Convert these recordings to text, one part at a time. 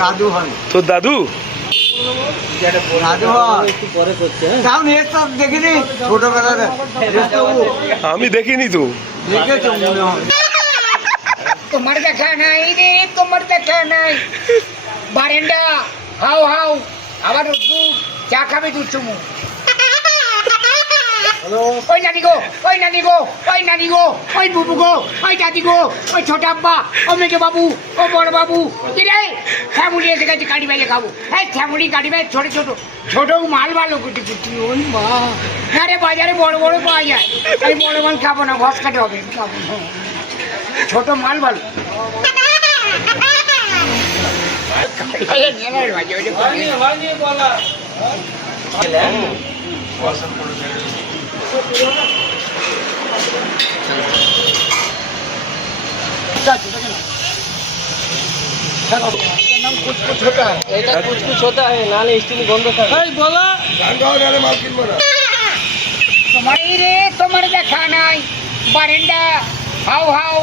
দাদু হয় তোর দাদু? দেখিনি ছোটবেলার, আমি দেখিনি তো। দেখেছো মনে হয়? তোমার দেখা নাই রে, তোমার দেখা নাই। বারেন্ডা হাও হাও, আবার দুধ চা খাবে দুধ চুমু। ওই নানি গো, ওই নানি গো, ওই নানি গো, ওই বুবু গো, ওই দাদি গো, ওই ছোট আব্বা, ও মেজো বাবু, ও বড় বাবু। কি রে ফ্যামিলি এসে গেছে, গাড়ি বাইরে খাবো। হ্যাঁ ফ্যামিলি গাড়ি বাইরে ছোট ছোট ছোট মাল ভালো কুটি কুটি। ওই মা, আরে বাজারে বড় বড় পাওয়া যায়। আমি বড় মাল খাবো না, ঘস কাটে হবে, খাবো না। ছোট মাল ভালো। তোমার দেখা নাই। বারেন্ডা হাও হাও,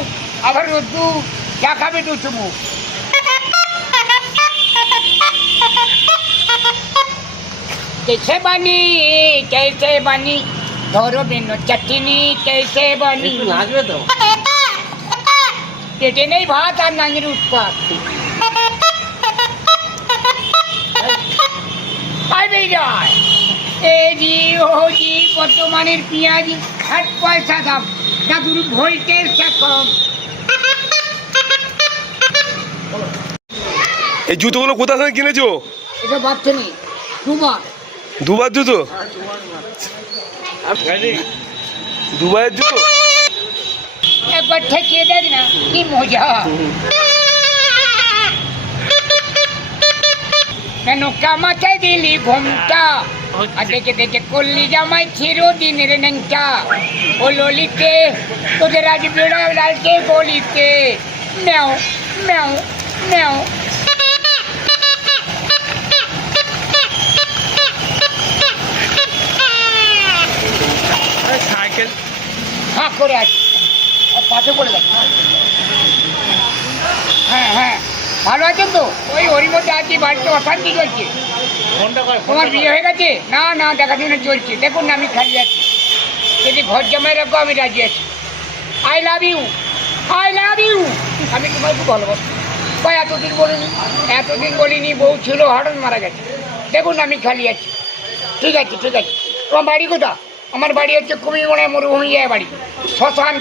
আবার রোদ্দু চা খাবে দু চুমুক। कैसे बनी कैसे बनी, धोरो बिनो चटनी कैसे बनी। नाचबे तो पेटे नहीं भात और नांगरी उत्पाद। ए जी ओ जी बर्तमाনের পেঁয়াজ 60 পয়সা দাম, দাদুর ভোল্টেজ কম। এই জুতোগুলো কোথা থেকে কিনেছো? এটা ভাবছে নি দুবার। দুবার জুতো? দুবাইয়ের জুতো? একবার ঠেকিয়ে দেখ না, কি মজা। কেন কামাতে দিলি ঘুমটা, আর দেখে দেখে করলি জামাই চিরদিনের নেংটা। ও ললিতে তোদের আজ বেড়া লালকে গলিতে, ম্যাও ম্যাও ম্যাও। সাইকেল হাঁ করে আছে, পাশে পড়ে যাচ্ছে। হ্যাঁ হ্যাঁ ভালো আছেন তো? ওই ওরই মধ্যে আছি, বাড়িতে অশান্তি চলছে। তোমার বিয়ে হয়ে গেছে? না না, দেখাশোনা চলছে। দেখুন না আমি খালি আছি, যদি ঘর জামাই রাখবো আমি রাজি আছি। I love you, I love you. আমি তোমার খুব ভালোবাসি। ভাই এতদিন বলিনি, বউ ছিল হঠাৎ মারা গেছে। দেখুন আমি খালি আছি। ঠিক আছে ঠিক আছে। তোমার বাড়ি কোথা? আমার বাড়ি হচ্ছে কুমিরমোড়া মরুভূমি যায় বাড়ি, শ্মশান।